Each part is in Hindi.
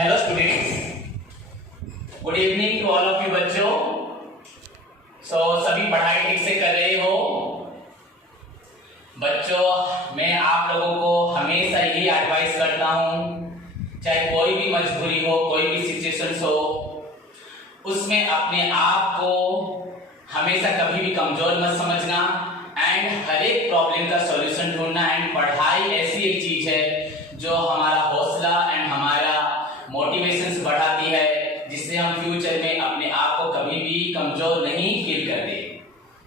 Hello students, good evening to all of you बच्चों। सभी पढ़ाई ठीक से कर रहे हो बच्चों? मैं आप लोगों को हमेशा यही एडवाइस करता हूँ, चाहे कोई भी मजबूरी हो, कोई भी सिचुएशंस हो, उसमें अपने आप को हमेशा कभी भी कमजोर मत समझना एंड हर एक प्रॉब्लम का सॉल्यूशन ढूंढना। एंड पढ़ाई ऐसी एक चीज है जो हमारा हौसला एंड हमारा मोटिवेशन बढ़ाती है, जिससे हम फ्यूचर में अपने आप को कभी भी कमजोर नहीं फील करते।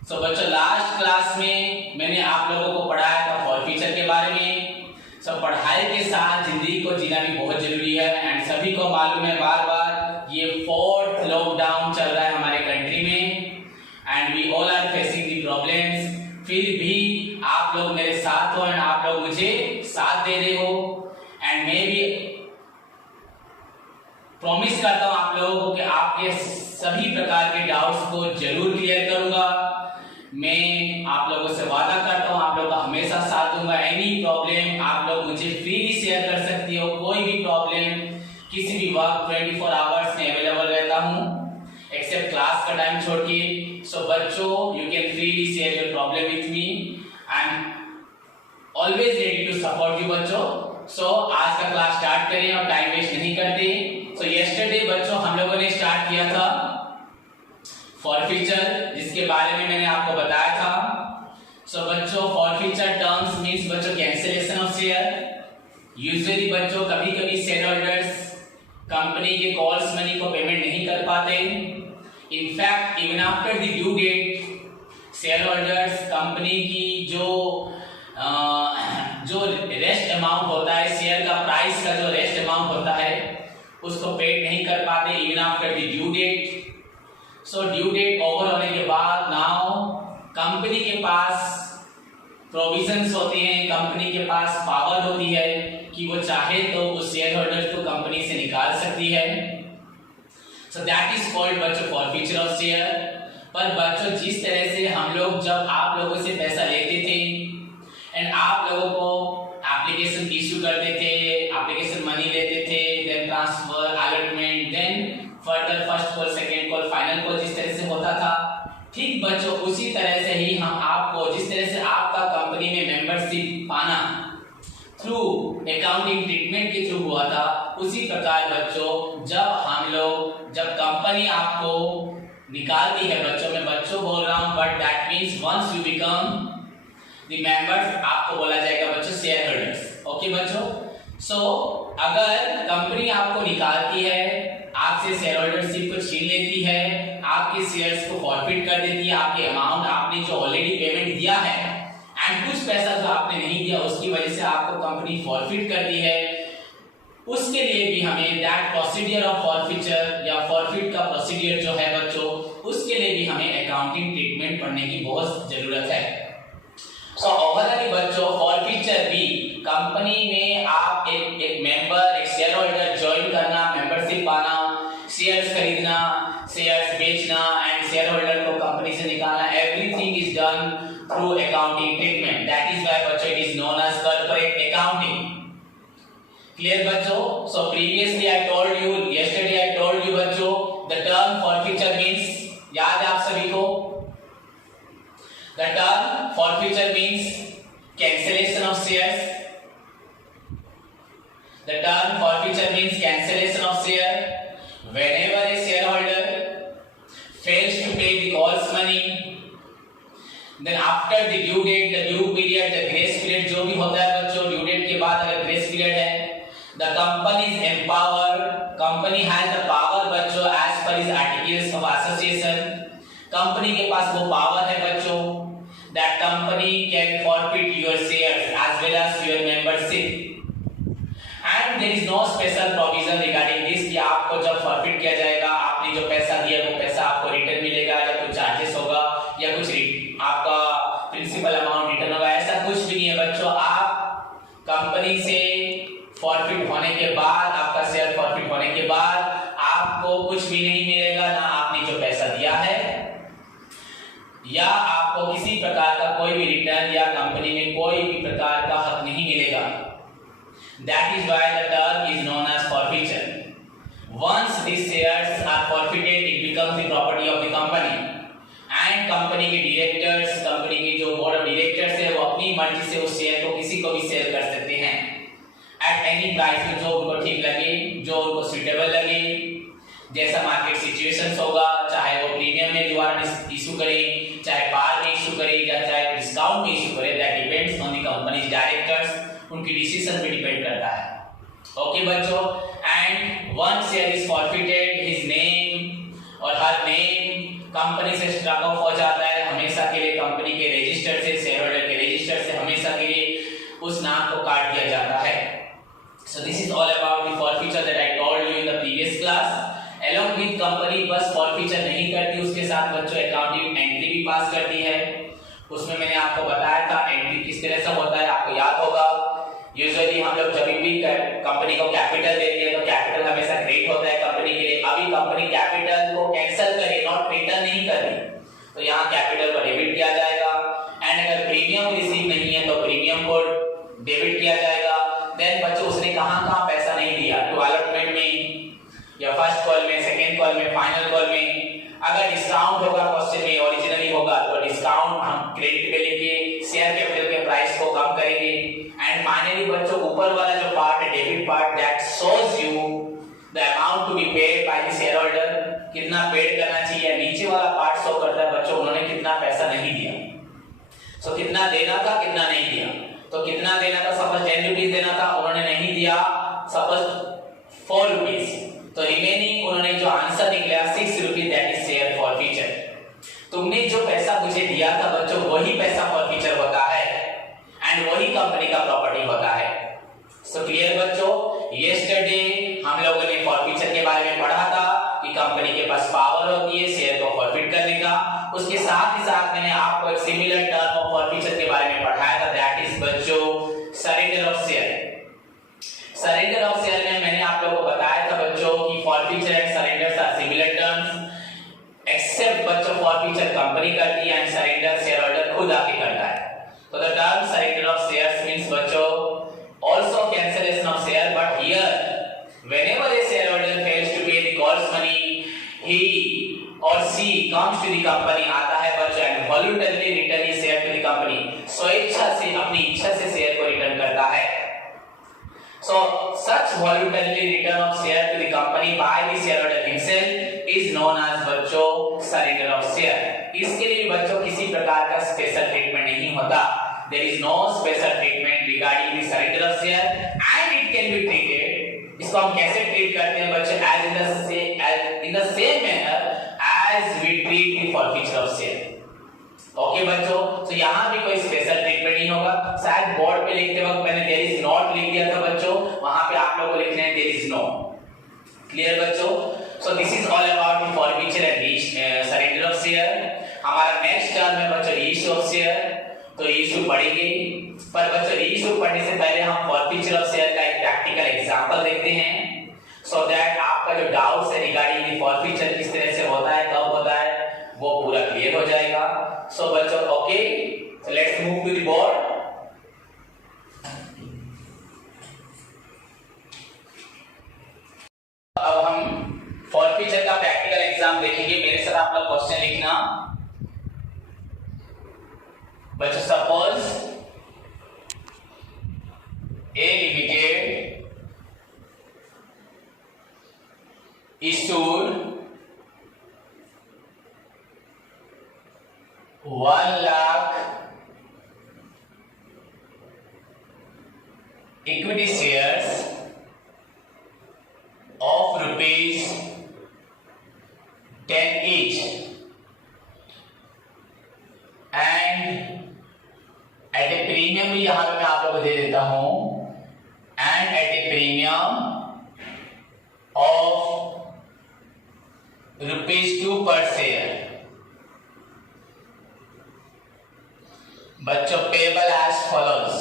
बच्चों, लास्ट क्लास में मैंने आप लोगों को पढ़ाया था फॉर फ्यूचर के बारे में। पढ़ाई के साथ जिंदगी को जीना भी बहुत जरूरी है एंड सभी को मालूम है बार बार ये 4th लॉकडाउन चल रहा है हमारे कंट्री में and we all are facing the problems. फिर भी आप लोग मेरे साथ हो एंड आप लोग मुझे साथ दे रहे हो एंड मैं भी प्रॉमिस करता हूं आप लोगों को कि आपके सभी प्रकार के डाउट्स को जरूर क्लियर करूंगा। मैं आप लोगों से वादा करता हूं आप लोगों का हमेशा साथ दूंगा। एनी प्रॉब्लम आप लोग मुझे फ्रीली शेयर कर सकती हो। कोई भी प्रॉब्लम किसी भी वक्त 24 आवर्स में अवेलेबल रहता हूं एक्सेप्ट क्लास का टाइम छोड़ के। बच्चों, you can freely share your problem with me. I am always ready to support you बच्चों। आज का क्लास स्टार्ट करें और टाइम वेस्ट नहीं करते। यस्टरडे बच्चों हम लोगों ने स्टार्ट किया था फॉर फ्यूचर, जिसके बारे में मैंने आपको बताया था। बच्चों, फॉर फ्यूचर टर्म्स मींस बच्चों कैंसिलेशन ऑफ शेयर। यूजुअली बच्चों कभी कभी शेयर होल्डर्स कंपनी के कॉल्स मनी को पेमेंट नहीं कर पाते। In fact even after the due date share holders company की जो रेस्ट अमाउंट होता है, शेयर का प्राइस का जो रेस्ट अमाउंट होता है उसको पेड नहीं कर पाते even after the due date. Due date over होने के बाद नाउ कंपनी के पास प्रोविजंस होते हैं, कंपनी के पास पावर होती है कि वो चाहे तो उस शेयर होल्डर्स को कंपनी से निकाल सकती है। दैट इज कॉल्ड बच्चों फॉर फ्यूचर ऑफ शेयर। पर बच्चों जिस तरह से हम लोग जब आप लोगों से पैसा लेते थे एंड आप लोगों को एप्लीकेशन इश्यू करते थे, एप्लीकेशन मनी लेते थे, then transfer, allotment, then further first call, second call, final call, जिस तरह से होता था, ठीक बच्चों उसी तरह से ही हम आपको, जिस तरह से आपका कंपनी में मेंबरशिप पाना थ्रू अकाउंटिंग ट्रीटमेंट के थ्रू हुआ था, उसी प्रकार बच्चों जब कंपनी आपको निकालती है बच्चों, मैं बच्चों बोल रहा हूं but that means once you become the members, आपको बोला जाएगा बच्चों शेयर होल्डर्स। ओके बच्चों, अगर कंपनी आपको निकालती है, आपसे शेयर होल्डरशिप को छीन लेती है, आपके शेयर्स को फॉरफिट कर देती है, आपके अमाउंट आपने जो ऑलरेडी पेमेंट दिया है एंड कुछ पैसा जो आपने नहीं दिया उसकी वजह से आपको कंपनी फॉरफिट करती है, उसके लिए भी हमें दैट प्रोसीजर ऑफ फॉरफिचर या फॉरफिट का प्रोसीजर जो है बच्चों, उसके लिए भी हमें अकाउंटिंग ट्रीटमेंट पढ़ने की बहुत जरूरत है। ओवरऑल बच्चों फॉरफिचर भी कंपनी में आप एक मेंबर, एक शेयर होल्डर ज्वाइन करना, मेंबरशिप पाना, शेयर्स खरीदना, शेयर्स बेचना एंड शेयर होल्डर को कंपनी से निकालना, everything is done through accounting treatment. That is why बच्चों it is known as corporate accounting. Clear बच्चों? Previously I told you, yesterday I told you बच्चों, द टर्म फॉरफिचर मींस, याद है आप सभी को? The term forfeiture means cancellation of shares. The term forfeiture means cancellation of share. Whenever a shareholder fails to pay the calls money, then after the due date, the due period, the grace period जो भी होता है बच्चों, due date के बाद अगर grace period है, the company is empowered. Company has the power बच्चों as per its articles of association. Company के पास वो पावर है बच्चों, that company can forfeit your shares as well as your membership and there is no special provision regarding this कि आपको जब forfeit किया जाएगा, आपने जो पैसा दिया वो पैसा आपको रिटर्न मिलेगा या कुछ चार्जेस होगा या कुछ आपका प्रिंसिपल अमाउंट रिटर्न होगा, ऐसा कुछ भी नहीं है बच्चों। आप कंपनी से forfeit होने के बाद, आपका शेयर forfeit होने के बाद आपको कुछ भी नहीं मिलेगा, ना आपने जो पैसा दिया है या आपको किसी प्रकार का कोई भी रिटर्न या कंपनी में कोई भी प्रकार का हक नहीं मिलेगा। That is why the term is known as forfeiture. once these shares are forfeited it becomes the property of the company and company के डायरेक्टर्स, कंपनी के जो बोर्ड ऑफ डायरेक्टर्स है वो अपनी मर्जी से उस शेयर को किसी को भी सेल कर सकते हैं एट एनी प्राइस में, जो उनको ठीक लगे, जो उनको सुटेबल लगे, जैसा मार्केट सिचुएशंस होगा, चाहे वो प्रीमियम में दोबारा इशू करें, चाहे पार में इशू करें या चाहे डिस्काउंट में इशू करें, that depends on the companies directors, उनकी डिसीजन पे डिपेंड करता है। ओके बच्चों, and one share is forfeited, his name और हर नेम कंपनी से स्ट्रक ऑफ हो जाता है हमेशा के लिए, कंपनी के रजिस्टर से, शेयर होल्डर के रजिस्टर से हमेशा के लिए उस नाम को काट दिया जाता है। So this is all about the forfeiture that I told you in the previous class. Along with company बस forfeiture नहीं करती, उसके साथ बच्चों अकाउंटिंग एंट्री भी पास करती है। उसमें मैंने आपको बताया था एंट्री किस तरह से होता है, आपको याद होगा। यूजुअली हम लोग जब भी कंपनी को कैपिटल देते हैं तो कैपिटल हमेशा क्रेडिट होता है कंपनी के लिए। अभी कंपनी कैपिटल को कैंसिल करे, नॉट रिटर्न नहीं कर रही, तो यहाँ कैपिटल को डेबिट किया जाएगा। एंड अगर प्रीमियम रिसीव नहीं है तो प्रीमियम को डेबिट किया जाएगा। देन बच्चों उसने कहाँ पैसा नहीं दिया, टू अलॉटमेंट में या फर्स्ट कॉल में, सेकंड कॉल में, फाइनल कॉल में। अगर डिस्काउंट होगा क्वेश्चन में ओरिजिनली होगा तो डिस्काउंट हम क्रेडिट पे लेके शेयर कैपिटल के प्राइस को कम करेंगे। एंड फाइनली बच्चों ऊपर वाला जो पार्ट है debit part, that shows you the amount to be paid by the share holder, कितना पेड करना चाहिए। नीचे वाला पार्ट शो करता है बच्चों उन्होंने कितना पैसा नहीं दिया। सो कितना देना था, कितना नहीं दिया। तो कितना देना था, सपोज 10 रुपीस देना था, उन्होंने नहीं दिया सपोज 4 रुपीस, तो रिमेनिंग उन्होंने जो आंसर निकला 6 rupees, that is share forfeiture. तुमने जो पैसा मुझे दिया था बच्चों वही पैसा फॉरफीचर होता है एंड वही कंपनी का प्रॉपर्टी होता है। सो क्लियर बच्चों, यस्टरडे हम लोगों ने फॉरफीचर के बारे में पढ़ा था कि कंपनी के पास पावर होती है शेयर को फॉरफिट करने का। उसके साथ ही साथ मैंने आपको एक सिमिलर टर्म ऑफ फॉरफीचर के बारे में पढ़ाया था, दैट इज बच्चों surrender of share. Surrender of share में मैंने आप लोगों को बताया था बच्चों कि forfeiture and surrender are similar terms except बच्चों फॉरफीचर कंपनी करती है एंड सरेंडर शेयर होल्डर खुद आके करता है। तो the term surrender of shares means बच्चों also cancellation of share, but here whenever a shareholder fails to pay the calls money, he or she comes to the company, आता है बच्चों and voluntarily return his share to the company, स्वेच्छा से अपनी इच्छा से शेयर को रिटर्न करता है। So such voluntarily return of share to the company by the shareholder himself is known as बच्चों surrender of share। इसके लिए बच्चों किसी प्रकार का स्पेशल ट्रीटमेंट नहीं होता। There is no special treatment regarding the surrender of share and it can be treated। इसको हम कैसे ट्रीट करते हैं बच्चों, as in the same manner as we treat the forfeiture of share। Okay बच्चों, तो यहाँ भी कोई स्पेशल ट्रीटमेंट नहीं होगा। शायद बोर्ड पे लिखते वक्त मैंने देयर इज नॉट लिख दिया था बच्चों, वहां पे आप लोगों को लिखना है देयर इज नो। क्लियर बच्चों, so this is all about the forfeiture and surrender of share. हमारा नेक्स्ट टर्म है बच्चों रीइश्यू ऑफ शेयर, तो रीइश्यू पढ़ेंगे। पर बच्चों रीइश्यू पढ़ने से पहले हम फॉरफीचर ऑफ शेयर का एक प्रैक्टिकल एग्जांपल देखते हैं, सो दैट आपका जो डाउट्स है रिगार्डिंग द फॉरफीचर किस तरह से होता है, कब होता है, वो पूरा क्लियर हो जाएगा। सो बच्चों okay, let's move to the board. अब हम फॉरफीचर का प्रैक्टिकल एग्जाम देखेंगे। मेरे साथ आप लोग क्वेश्चन लिखना बच्चों। Suppose A limited issued 1 lakh equity shares of rupees 10 each and at a premium भी यहां पे मैं आप लोगों को दे देता हूं, and at a premium of ₹2 per share। बच्चों पेबल एज फॉलोज,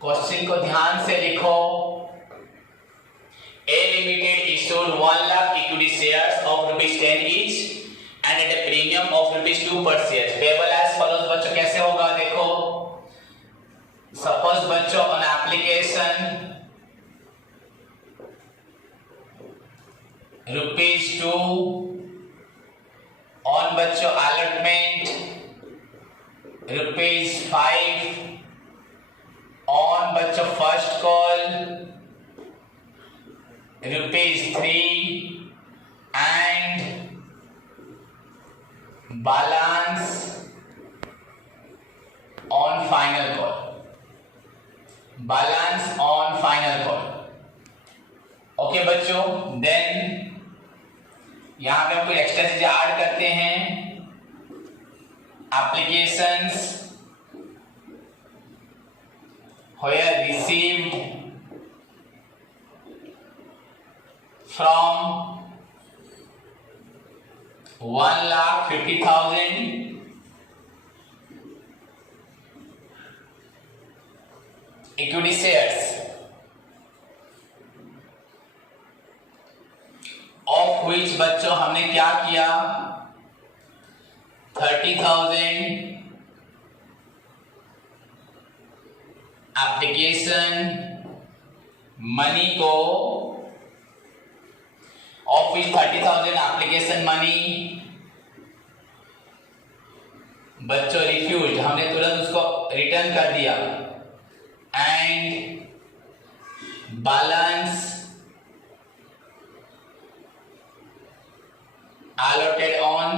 क्वेश्चन को ध्यान से लिखो। A limited issued 1 lakh equity shares of ₹10 each and at a premium of ₹2 per share। Payable as follows बच्चों कैसे होगा देखो। सपोज बच्चों ऑन एप्लीकेशन ₹2 ऑन बच्चों अलॉटमेंट, ₹5 ऑन बच्चों first call, ₹3 and balance on final call, balance on final call। Okay बच्चों, देन यहां पे हम कोई एक्स्ट्रा चीजें ऐड करते हैं। Applications where received from 1,50,000 equity shares of which बच्चों हमने क्या किया, 30,000 एप्लीकेशन मनी को, ऑफ विच 30,000 एप्लीकेशन मनी बच्चों रिफ्यूज, हमने तुरंत उसको रिटर्न कर दिया, and balance allotted on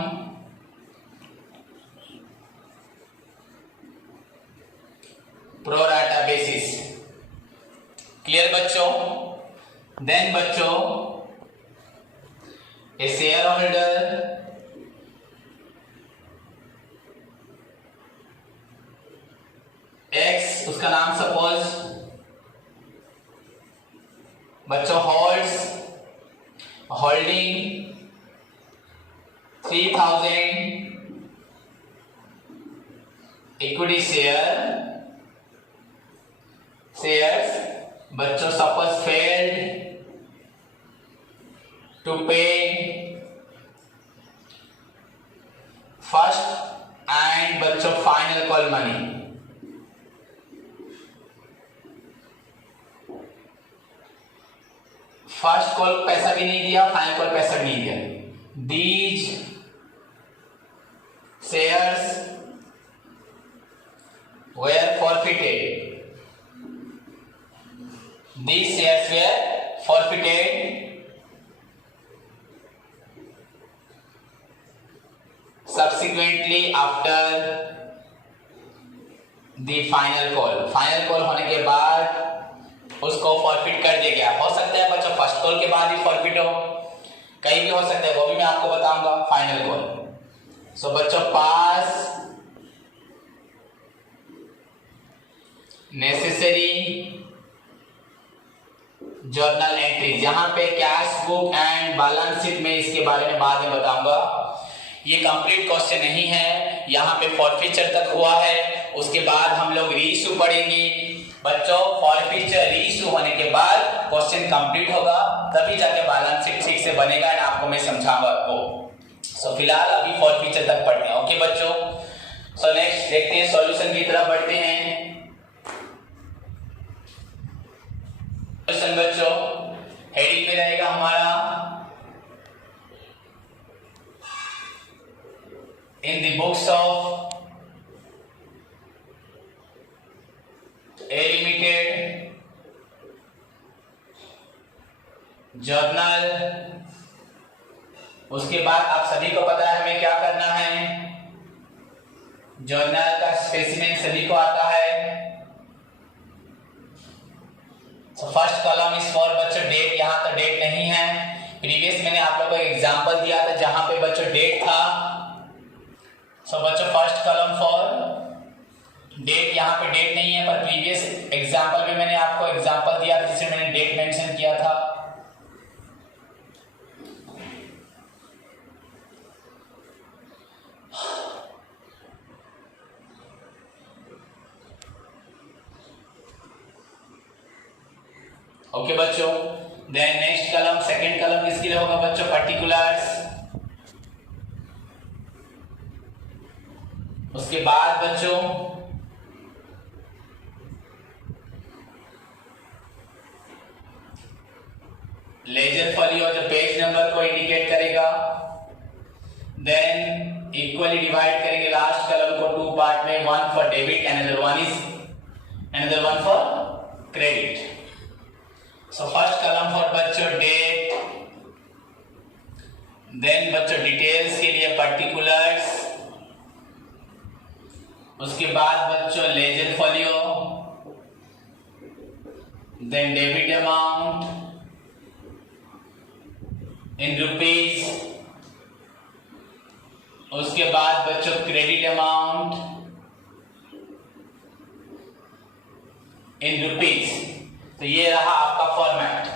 pro rata basis। Clear बच्चों? देन बच्चों ए शेयर होल्डर एक्स, उसका नाम सपोज बच्चों होल्डिंग 3,000 इक्विटी शेयर्स बच्चों सपोज फेल्ड टू पे फर्स्ट एंड बच्चों final call money. First call पैसा भी नहीं दिया, फाइनल कॉल पैसा भी नहीं दिया। These shares were forfeited. These shares were forfeited subsequently after the final call। Final call होने के बाद उसको फॉरफिट कर दिया गया। हो सकता है बच्चों फर्स्ट कॉल के बाद ही फॉरफिट हो, कहीं भी हो सकता है, वो भी मैं आपको बताऊंगा फाइनल कॉल। सो बच्चों पास नेसेसरी जर्नल एंट्री, जहां पे cash book and balance sheet में इसके बारे में बाद में बताऊंगा। ये कंप्लीट क्वेश्चन नहीं है, यहाँ पे फॉरफीचर तक हुआ है, उसके बाद हम लोग रीइशू पढ़ेंगे। बच्चों फॉरफीचर रीइशू होने के बाद क्वेश्चन कंप्लीट होगा, तभी जाके बैलेंस शीट ठीक से बनेगा एंड आपको मैं समझाऊंगा आपको। सो फिलहाल अभी फॉरफीचर तक पढ़ते हैं। ओके बच्चों, सो नेक्स्ट देखते हैं, सॉल्यूशन की तरफ बढ़ते हैं। सॉल्यूशन बच्चों हेडिंग में रहेगा हमारा in the books of A limited journal. उसके बाद आप सभी को पता है हमें क्या करना है, जर्नल का स्पेसिमेन सभी को आता है। So first column is for बच्चों डेट, यहां तो डेट नहीं है। प्रीवियस मैंने आप लोगों को एग्जांपल दिया था जहां पे बच्चों डेट था। सो बच्चों फर्स्ट कॉलम फॉर डेट, यहाँ पे डेट नहीं है, पर प्रीवियस एग्जांपल में मैंने आपको एग्जांपल दिया था जिसमें मैंने डेट मेंशन किया था। ओके बच्चों, then next column, second column किसके लिए होगा बच्चों, पर्टिकुलर्स। उसके बाद बच्चों लेजर फॉलियो जो पेज नंबर को इंडिकेट करेगा। देन इक्वली डिवाइड करेंगे लास्ट कॉलम को टू पार्ट में, one for debit another one for credit. So first column for बच्चों date, then बच्चों डिटेल्स के लिए particulars, उसके बाद बच्चों ledger folio, then debit amount in rupees, उसके बाद बच्चों क्रेडिट अमाउंट इन रुपीज। तो ये रहा आपका फॉर्मेट।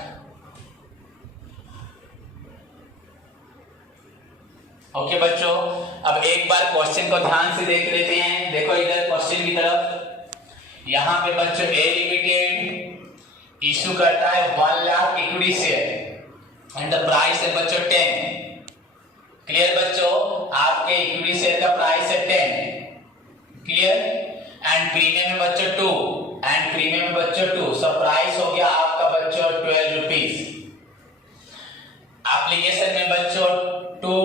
ओके बच्चों, अब एक बार क्वेश्चन को ध्यान से देख लेते हैं। देखो इधर क्वेश्चन की तरफ, यहां पे बच्चों ए लिमिटेड इशू करता है 1 lakh equity share and the price है बच्चों 10। क्लियर बच्चों, आपके इक्विटी शेयर का प्राइस है 10। क्लियर, एंड प्रीमियम है बच्चों 2 एंड प्रीमियम है बच्चों 2। सो प्राइस हो गया आपका बच्चों 12 रुपीज। एप्लीकेशन में बच्चों 2,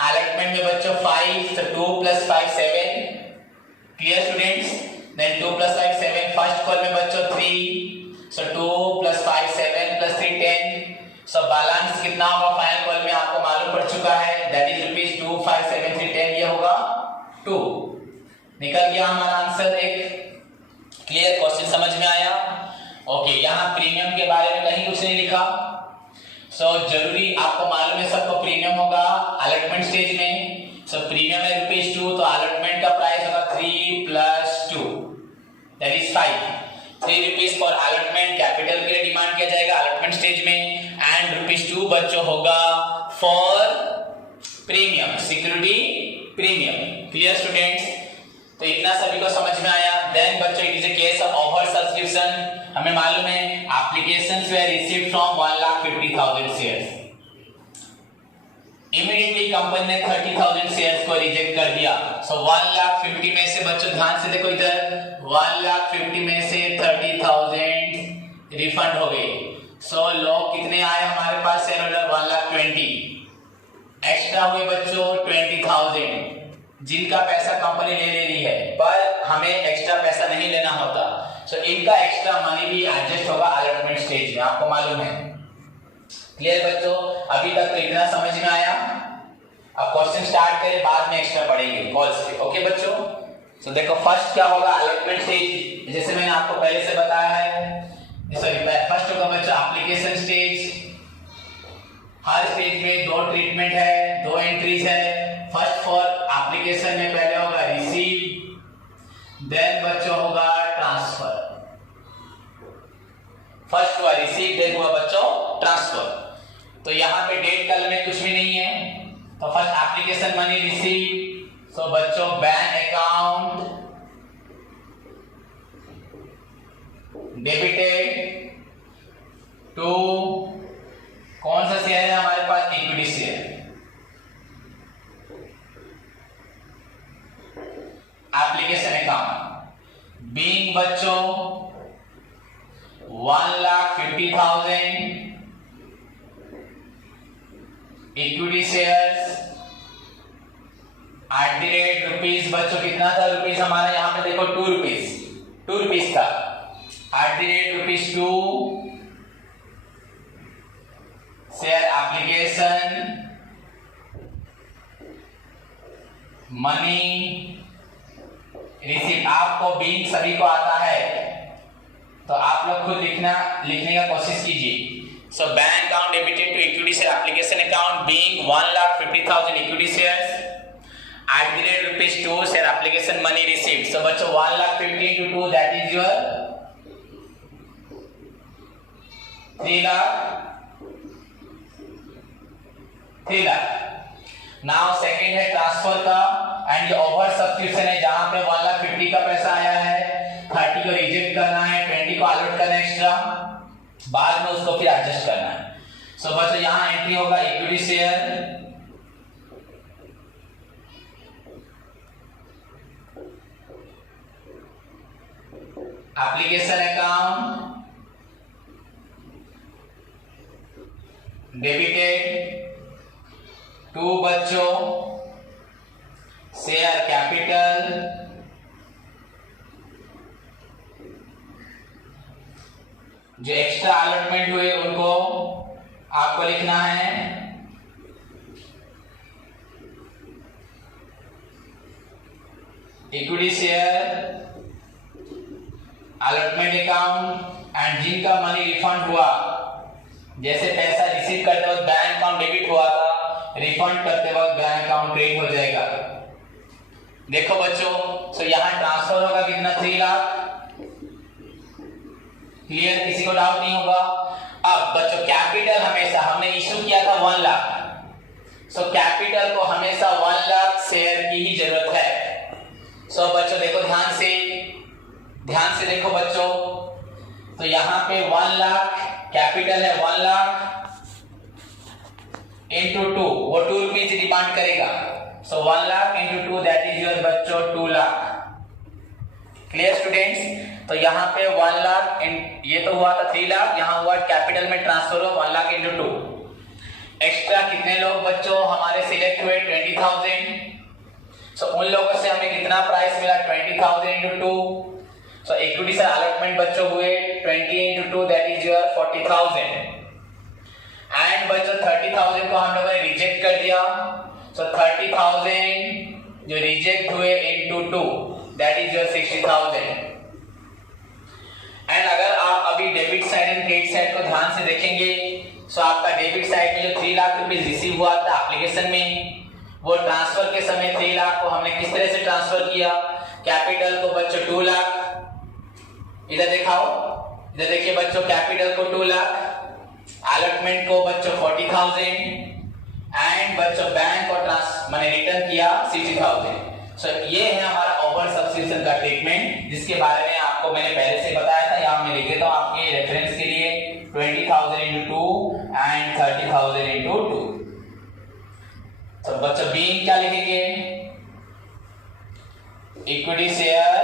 अलॉटमेंट में बच्चों 5, तो 2 + 5 7। Clear students, then 2 + 5 7। First call में बच्चों 3, सो 2 + 5 7 + 3 10। सो बैलेंस कितना होगा फाइनल कॉल में आपको मालूम पड़ चुका है, दैट इज रुपीज 2 5 7 3 10। ये होगा 2। निकल गया हमारा आंसर एक। क्लियर, क्वेश्चन समझ में आया? ओके, यहाँ प्रीमियम के बारे में कहीं कुछ नहीं लिखा। सो जरूरी आपको मालूम है सबको प्रीमियम होगा अलॉटमेंट स्टेज में। सो प्रीमियम है रुपीज 2, तो अलॉटमेंट का प्राइस होगा 3 + 2 that is 5। 3 rupees for allotment, capital के लिए डिमांड किया जाएगा अलॉटमेंट स्टेज में, एंड रुपीज 2 बच्चों होगा for premium, security premium. Clear students, तो इतना सभी को समझ में आया। देन बच्चों it is a case of over subscription. हमें मालूम है applications way received from 1,50,000 shares. Immediately company ने 30,000 शेयर्स को रिजेक्ट कर दिया। सो 1,50,000 में से बच्चों ध्यान से देखो इधर, 1,50,000 में से 30,000 रिफंड हो गए। सो लोग कितने आए हमारे पास शेयर होल्डर 1,20,000। एक्स्ट्रा हुए बच्चों 20,000 जिनका पैसा कंपनी ले रही है, पर हमें एक्स्ट्रा पैसा नहीं लेना होता। सो इनका एक्स्ट्रा मनी भी एडजस्ट होगा अलॉटमेंट स्टेज में, आपको मालूम है। क्लियर बच्चों, अभी तक तो इतना समझ में आया। अब क्वेश्चन स्टार्ट करें, बाद में एक्स्ट्रा पढ़ेंगे कॉल्स पे। ओके बच्चों, सो देखो फर्स्ट क्या होगा अलॉटमेंट स्टेज, जैसे मैंने आपको पहले से बताया है। सॉरी, फर्स्ट होगा बच्चों एप्लीकेशन स्टेज। हर स्टेज में 2 ट्रीटमेंट है, 2 एंट्रीज है। फर्स्ट फॉर एप्लीकेशन में पहले होगा रिसीव, देन बच्चों होगा ट्रांसफर। फर्स्ट हुआ रिसीव, देन हुआ बच्चों ट्रांसफर। तो यहाँ पे डेट कॉलम में कुछ भी नहीं है, तो फर्स्ट एप्लीकेशन मनी रिसीव। सो बच्चों बैंक अकाउंट डेबिटेड टू कौन सा शेयर है हमारे पास, equity share. Application account being बच्चों 1,50,000 इक्विटी शेयर्स @ बच्चों कितना था रुपीज हमारा, यहाँ पे देखो 2 रुपीज था। @2 शेयर एप्लीकेशन मनी रिसीव। आपको बीइंग सभी को आता है, तो आप लोग खुद लिखने का कोशिश कीजिए। So bank account debited to equity share application account being 1,50,000 equity shares @2 share application money received. So बच्चों 1,50,000 into 2 that is your 3 lakh. Now second है ट्रांसफर का, एंड ये ओवर सब्सक्रिप्शन है, जहां पे 1,50,000 का पैसा आया है, 30 को रिजेक्ट करना है, 20 को अलॉट करना है एक्स्ट्रा, बाद में उसको फिर एडजस्ट करना है। सो बच्चों यहां एंट्री होगा equity share, application account debited to बच्चों शेयर कैपिटल जो एक्स्ट्रा अलॉटमेंट हुए उनको आपको लिखना है equity share allotment account and जिनका मनी रिफंड हुआ, जैसे पैसा रिसीव करते वक्त बैंक अकाउंट डेबिट हुआ था, रिफंड करते वक्त बैंक अकाउंट क्रेडिट हो जाएगा। देखो बच्चों, तो यहां ट्रांसफर होगा कितना 3 लाख। क्लियर, किसी को डाउट नहीं होगा। अब बच्चों कैपिटल हमेशा हमने इशू किया था 1 लाख, सो कैपिटल को हमेशा 1 लाख शेयर की ही जरूरत है। सो बच्चों देखो ध्यान से देखो बच्चों, तो यहाँ पे 1 लाख कैपिटल है 1 लाख इंटू 2, वो 2 रुपीज डिमांड करेगा। सो 1 lakh into 2 that is your बच्चों 2 लाख। क्लियर स्टूडेंट्स, तो यहाँ पे 1 लाख ये तो हुआ था 3 लाख, यहाँ हुआ कैपिटल में ट्रांसफर हुआ 1 लाख इंटू 2। एक्स्ट्रा कितने लोग बच्चों हमारे सिलेक्ट हुए 20,000। सो उन लोगों से हमें कितना प्राइस मिला 20,000 इंटू 2। सो इक्विटी से अलॉटमेंट बच्चों हुए 20 into 2 that is your 40,000। And बच्चों 30,000 को हम लोगों ने रिजेक्ट कर दिया। सो 30,000 जो रिजेक्ट हुए into 2 that is your 60,000। And अगर आप अभी debit side and credit side को ध्यान से देखेंगे, सो आपका डेबिट साइड में जो 3 लाख रुपए रिसीव हुआ था एप्लीकेशन में, वो ट्रांसफर के समय 3 लाख को हमने किस तरह से ट्रांसफर किया, कैपिटल को बच्चों 2 लाख, इधर दिखाओ, इधर देखिए बच्चों कैपिटल को 2 लाख, अलॉटमेंट को बच्चों 40,000 एंड बच्चों बैंक को मैंने रिटर्न किया 60,000। सो ये है हमारा ओवर सब्सक्रिप्शन का ट्रीटमेंट, जिसके बारे में आपको मैंने पहले से बताया था। यहाँ मैं लिख देता हूँ आपके रेफरेंस के लिए 20,000 इंटू 2 एंड 30,000 इंटू 2। तो बच्चों बीइंग क्या लिखेंगे, equity share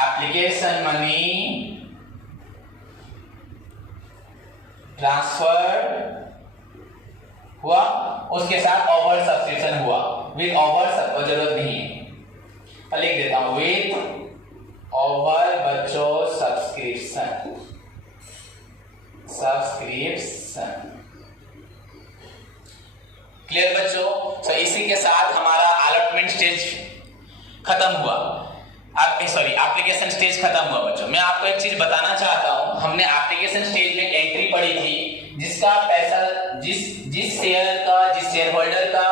application money transfer हुआ, उसके साथ ओवर सब्सक्रिप्शन हुआ। विद ओवर सब जरूरत नहीं है, लिख देता हूं विद ओवर बच्चों सब्सक्रिप्शन। क्लियर बच्चों, तो इसी के साथ हमारा अलॉटमेंट स्टेज खत्म हुआ। एप्लीकेशन स्टेज खत्म हुआ बच्चों। मैं आपको एक चीज बताना चाहता हूं, हमने एप्लीकेशन स्टेज में एंट्री पढ़ी थी, जिसका पैसा जिस शेयर होल्डर का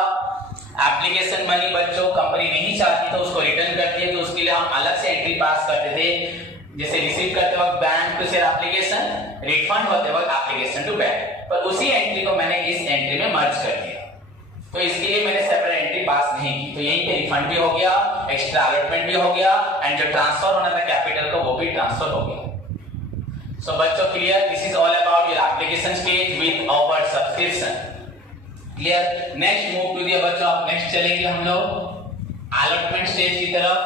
एप्लीकेशन मनी बच्चों कंपनी नहीं चाहती तो उसको रिटर्न करती है, तो उसके लिए हम अलग से एंट्री पास करते थे। जैसे रिसीव करते वक्त bank to share application, refund होते वक्त एप्लीकेशन टू बैंक, पर उसी एंट्री को मैंने इस एंट्री में मर्ज कर दिया। तो इसके लिए मैंने सेपरेट एंट्री पास नहीं की, तो यहीं पे रिफंड भी हो गया, एक्स्ट्रा अलॉटमेंट भी हो गया एंड जो ट्रांसफर होना था कैपिटल को वो भी ट्रांसफर हो गया। सो बच्चों clear, this is all about your application stage with over subscription. Clear, next move to दिया बच्चों, आप नेक्स्ट चलेंगे हम लोग अलॉटमेंट स्टेज की तरफ।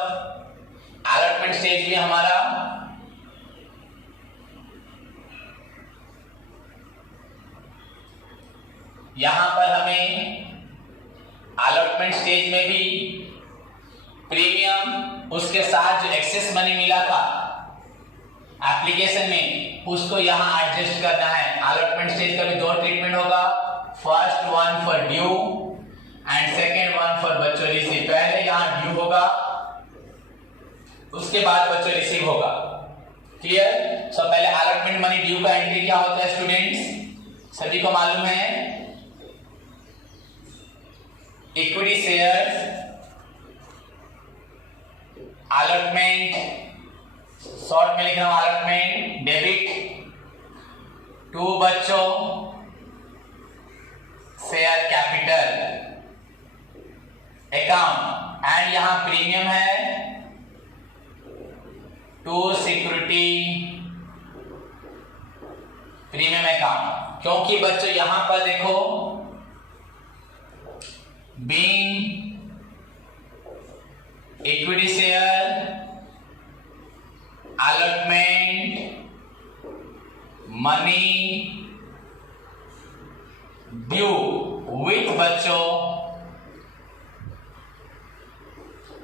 अलॉटमेंट स्टेज में हमारा यहां पर हमें अलॉटमेंट स्टेज में भी प्रीमियम, उसके साथ जो एक्सेस मनी मिला था एप्लीकेशन में, उसको यहां एडजस्ट करना है। अलॉटमेंट स्टेज का भी 2 ट्रीटमेंट होगा, first one for due and second one for बच्चों रिसीव। पहले यहां ड्यू होगा, उसके बाद बच्चों रिसीव होगा। क्लियर, सो पहले अलॉटमेंट मनी ड्यू का एंट्री क्या होता है स्टूडेंट्स, सभी को मालूम है, इक्विटी शेयर्स अलॉटमेंट, शॉर्ट में लिख रहा हूं अलॉटमेंट डेबिट टू बच्चों शेयर कैपिटल अकाउंट एंड यहां प्रीमियम है टू सिक्योरिटी प्रीमियम अकाउंट। क्योंकि बच्चों यहां पर देखो being equity share allotment money due with बच्चों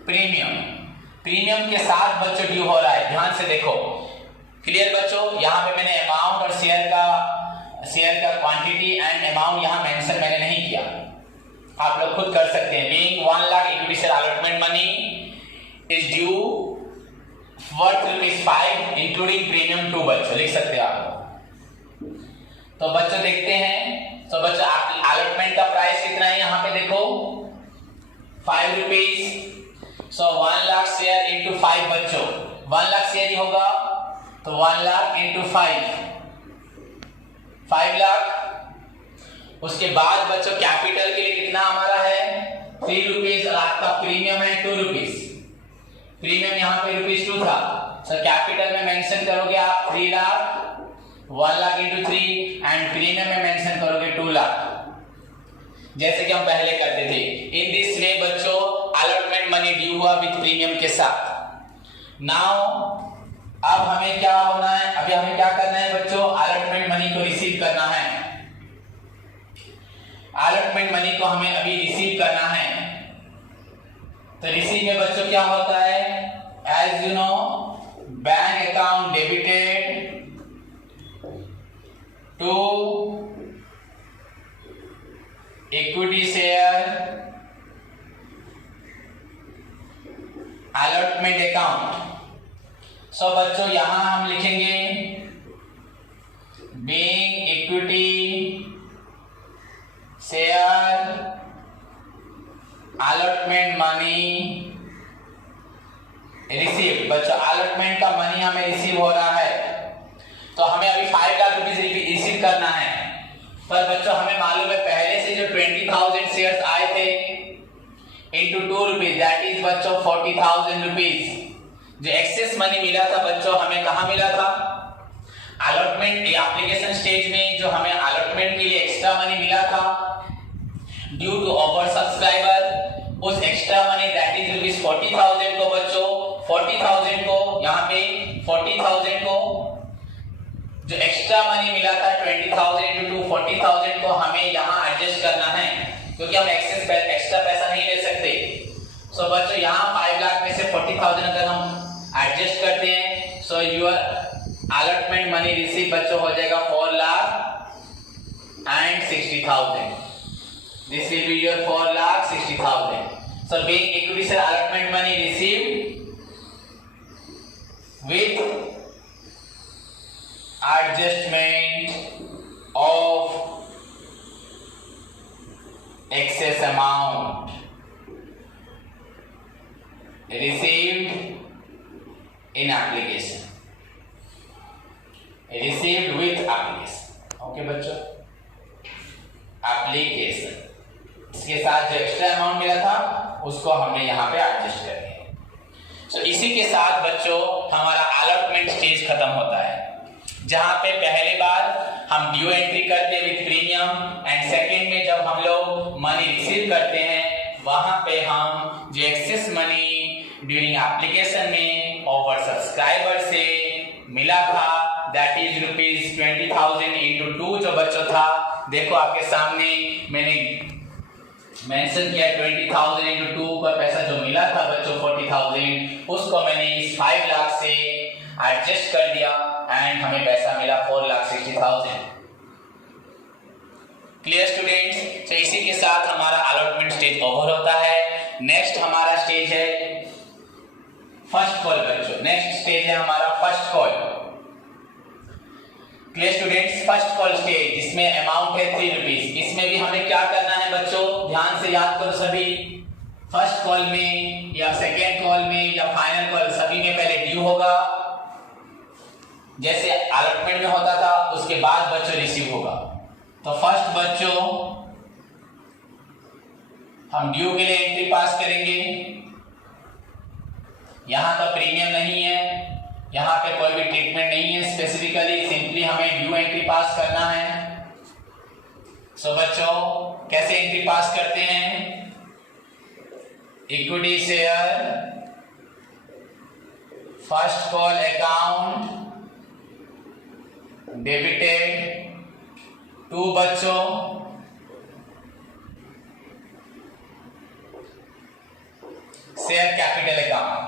प्रीमियम के साथ बच्चों ड्यू हो रहा है। ध्यान से देखो, क्लियर बच्चों। यहां पे मैंने अमाउंट और शेयर का क्वांटिटी एंड अमाउंट यहां मेंशन मैंने नहीं किया, आप लोग खुद कर सकते हैं। Being 1 lakh equity share allotment money is due worth ₹5 including premium to बच्चों लिख सकते हैं आप। तो बच्चों देखते हैं, तो बच्चों अलॉटमेंट का प्राइस कितना है यहाँ पे देखो ₹5। सो 1 लाख शेयर इंटू 5 बच्चों 1 लाख शेयर ही होगा, तो 1 लाख इंटू 5 लाख। उसके बाद बच्चों कैपिटल के लिए कितना हमारा है ₹3 और आपका प्रीमियम है ₹2। प्रीमियम यहाँ पे ₹2 था, तो कैपिटल में मेंशन करोगे आप 3 lakh 1 lakh into 3 and premium में मेंशन करोगे 2 लाख, जैसे कि हम पहले करते थे। इन दिस वे बच्चों अलॉटमेंट मनी ड्यू हुआ विद प्रीमियम के साथ। नाउ अब हमें क्या होना है, अभी हमें क्या करना है बच्चों, अलॉटमेंट मनी को रिसीव करना है। अलॉटमेंट मनी को हमें अभी रिसीव करना है। तो रिसीव में बच्चों क्या होता है, as you know bank account debited to equity share allotment account. So बच्चों यहां हम लिखेंगे being equity share allotment money receive. बच्चों अलॉटमेंट का मनी हमें रिसीव हो रहा है, तो हमें अभी 5 लाख रुपीस रिसीव करना है। पर बच्चों हमें मालूम है पहले से जो 20,000 शेयर्स आए थे इंटू ₹2 दैट इज बच्चों 40,000 रुपीज। जो एक्सेस मनी मिला था बच्चों हमें कहाँ मिला था, अलॉटमेंट एप्लीकेशन स्टेज में जो हमें अलॉटमेंट के लिए एक्स्ट्रा मनी मिला था ड्यू टू ओवर सब्सक्राइबर, उस एक्स्ट्रा मनी दैट इज ₹40,000 को बच्चों 40,000 को यहाँ पे 40,000 को जो एक्स्ट्रा मनी मिला था 20,000 इंटू 40,000 को हमें यहाँ एडजस्ट करना है, क्योंकि हम एक्स्ट्रा पैसा नहीं ले सकते। सो बच्चों यहाँ 5 लाख में से 40,000 अगर हम एडजस्ट करते हैं, so your allotment money receive बच्चों हो जाएगा 4,60,000। This will be your 4,60,000। So being equity share allotment money received with adjustment of excess amount received in application, received with application। Okay बच्चों, एप्लीकेशन इसके साथ जो एक्स्ट्रा अमाउंट मिला था उसको हमने यहाँ पे एडजस्ट कर दिया। तो इसी के साथ बच्चों हमारा अलॉटमेंट स्टेज खत्म होता है, जहां पे पहले बार हम ड्यू एंट्री करते हैं विद प्रीमियम एंड सेकंड में जब हम लोग मनी रिसीव करते हैं वहां पे हम जो एक्सेस मनी ड्यूरिंग एप्लीकेशन में ओवर सब्सक्राइबर से मिला था दैट इज ₹20,000 इंटू 2 जो बच्चों था, देखो आपके सामने मैंने मेंशन किया 20,000 इंटू 2 का पैसा जो मिला था बच्चों 40,000, उसको मैंने इस 5 लाख से एडजस्ट कर दिया एंड हमें पैसा मिला 4,60,000। Clear students? तो इसी के साथ हमारा अलॉटमेंट स्टेज ओवर होता है। नेक्स्ट हमारा स्टेज है फर्स्ट कॉल बच्चों। नेक्स्ट स्टेज है हमारा first call. Clear students? First call stage, इसमें अमाउंट है ₹3। इसमें भी हमें क्या करना है बच्चों, ध्यान से याद करो सभी। फर्स्ट कॉल में या सेकेंड कॉल में या फाइनल कॉल सभी में पहले ड्यू होगा, जैसे अलॉटमेंट में होता था, उसके बाद बच्चों रिसीव होगा। तो फर्स्ट बच्चों हम ड्यू के लिए एंट्री पास करेंगे। यहां तो प्रीमियम नहीं है, यहां पे कोई भी ट्रीटमेंट नहीं है, स्पेसिफिकली सिंपली हमें ड्यू एंट्री पास करना है। सो बच्चों कैसे एंट्री पास करते हैं, equity share first call account debited to बच्चों शेयर कैपिटल अकाउंट।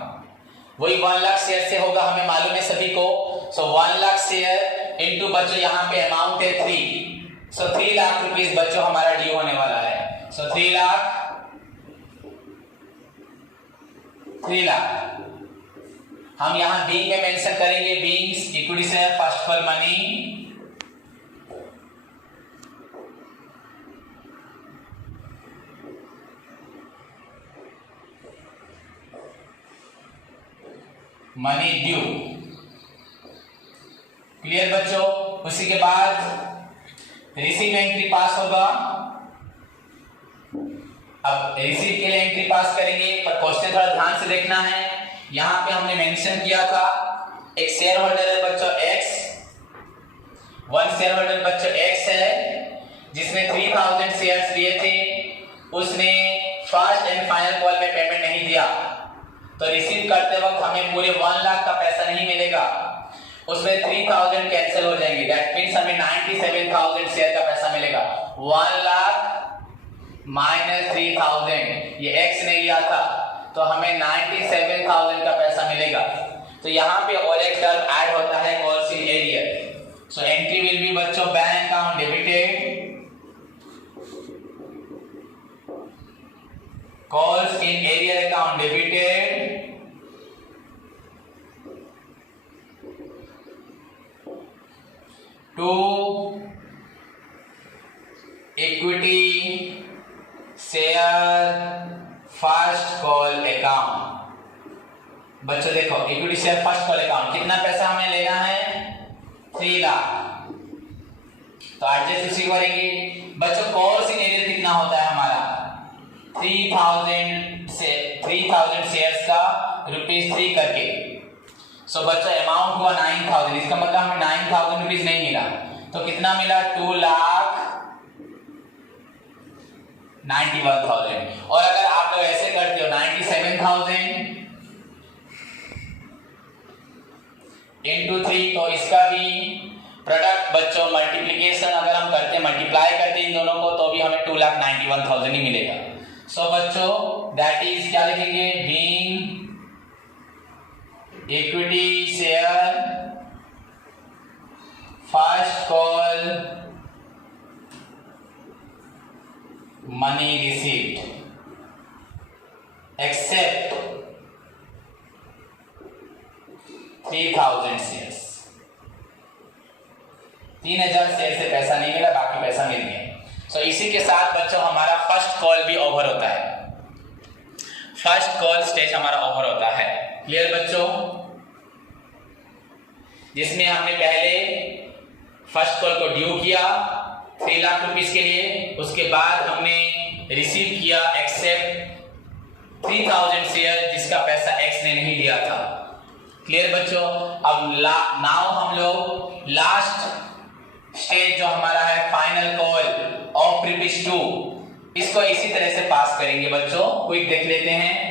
वही 1 लाख शेयर से होगा, हमें मालूम है सभी को। सो 1 लाख शेयर इनटू बच्चों यहाँ पे अमाउंट है 3, सो 3 लाख रुपीस बच्चों हमारा ड्यू होने वाला है। सो 3 लाख हम यहाँ बीइंग में मेंशन करेंगे, beings equity share first call money due. Clear बच्चों। उसी के बाद रिसीव एंट्री पास होगा। अब रिसीव के लिए एंट्री पास करेंगे, पर क्वेश्चन थोड़ा ध्यान से देखना है। यहां पे हमने मेंशन किया था एक शेयर होल्डर है बच्चों एक्स, 1 शेयर होल्डर बच्चों एक्स है जिसने 3000 शेयर्स लिए थे, उसने फर्स्ट एंड फाइनल कॉल में पेमेंट नहीं दिया, तो रिसीव करते वक्त हमें पूरे 1 लाख का पैसा नहीं मिलेगा, उसमें 3000 कैंसिल हो जाएंगे। दैट मींस हमें 97000 शेयर का पैसा मिलेगा। 1 लाख माइनस 3000, ये एक्स ने लिया था तो हमें 97000 का पैसा मिलेगा। तो यहाँ पे और एक टर्म ऐड होता है calls in arrear. So entry will be बच्चों bank account debited, calls in arrear account debited, to equity share first call account. बच्चों देखो equity share first call account कितना पैसा हमें लेना है 3 लाख, तो एडजस्ट उसी करेंगे। बच्चों कॉल्स इन एरियर कितना होता है हमारा 3000 शेयर्स का ₹3 करके। सो बच्चों अमाउंट हुआ 9000, इसका मतलब हमें 9000 रुपीज नहीं मिला, तो कितना मिला 2,91,000। और अगर आप लोग ऐसे करते हो 97,000 इंटू 3, तो इसका भी प्रोडक्ट बच्चों मल्टीप्लीकेशन अगर हम करते हैं, मल्टीप्लाई करते हैं इन दोनों को, तो भी हमें 2,91,000 ही मिलेगा। सो बच्चों दैट इज क्या लिखेंगे, being equity share first call money received accept 3000 shares. 3000 share से पैसा नहीं मिला, बाकी पैसा मिल गया। सो इसी के साथ बच्चों हमारा फर्स्ट कॉल भी ओवर होता है, फर्स्ट कॉल स्टेज हमारा ओवर होता है। क्लियर बच्चों, जिसमें हमने पहले फर्स्ट कॉल को ड्यू किया 3 लाख रुपीस के लिए, उसके बाद हमने रिसीव किया एक्सेप्ट 3000 शेयर जिसका पैसा एक्स ने नहीं दिया था। क्लियर बच्चों। अब नाउ हम लोग लास्ट स्टेज जो हमारा है फाइनल कॉल ऑफ ₹2, इसको इसी तरह से पास करेंगे बच्चों। क्विक देख लेते हैं।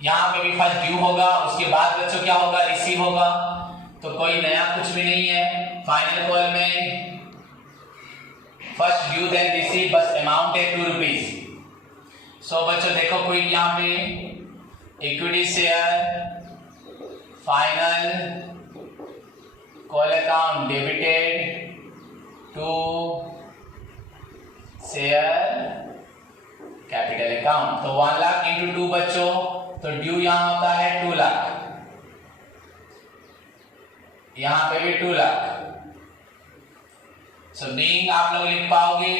यहां पे भी फर्स्ट ड्यू होगा, उसके बाद बच्चों क्या होगा, रिसीव होगा, तो कोई नया कुछ भी नहीं है। फाइनल कॉल में फर्स्ट ड्यू देन रिसीव, बस अमाउंट है ₹2। सो बच्चों देखो कोई यहाँ पे equity share final call account debited to share capital account, तो 1 लाख इंटू 2 बच्चों, तो ड्यू यहां होता है 2 लाख, यहां पे भी 2 लाख। सो बीइंग आप लोग लिख पाओगे,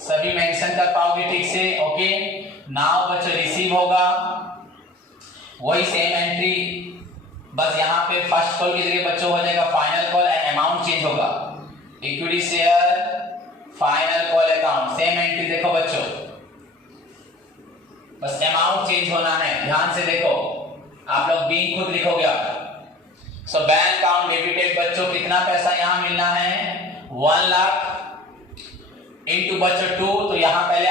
सभी मेंशन कर पाओगे ठीक से। ओके, नाउ बच्चों रिसीव होगा, वही सेम एंट्री, बस यहाँ पे फर्स्ट कॉल की जगह बच्चों हो जाएगा final call and amount change होगा, equity share final call account, same entry देखो बच्चों, बस अमाउंट चेंज होना है। ध्यान से देखो, आप लोग बीइंग खुद लिखोगे आप। सो बैंक अकाउंट डेबिटेड बच्चों कितना पैसा यहाँ मिलना है 1 लाख इंटू बच्चों 2, तो यहाँ पहले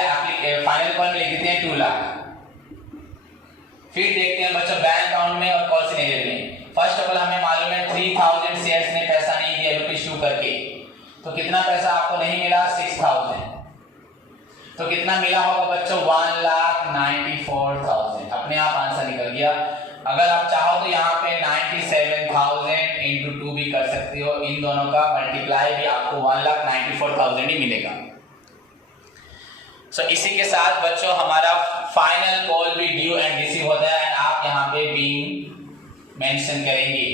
फाइनल कॉल में लिख देते हैं 2 लाख। फिर देखते हैं बच्चों बैंक अकाउंट में और कॉल सिनेरियो में। फर्स्ट ऑफ ऑल हमें मालूम है 3000 शेयर्स ने पैसा नहीं दिया ₹2 करके, तो कितना पैसा आपको नहीं मिला? 6000। तो कितना मिला होगा बच्चों? 1,94,000। अपने आप आंसर निकल गया। अगर आप चाहो तो यहाँ पे 97,000 इंटू 2 भी कर सकते हो, इन दोनों का मल्टीप्लाई भी आपको 1,94,000 ही मिलेगा। सो इसी के साथ बच्चों हमारा फाइनल कॉल भी ड्यू एंड रिसीव होता है, एंड आप यहाँ पे बीइंग मेंशन करेंगे,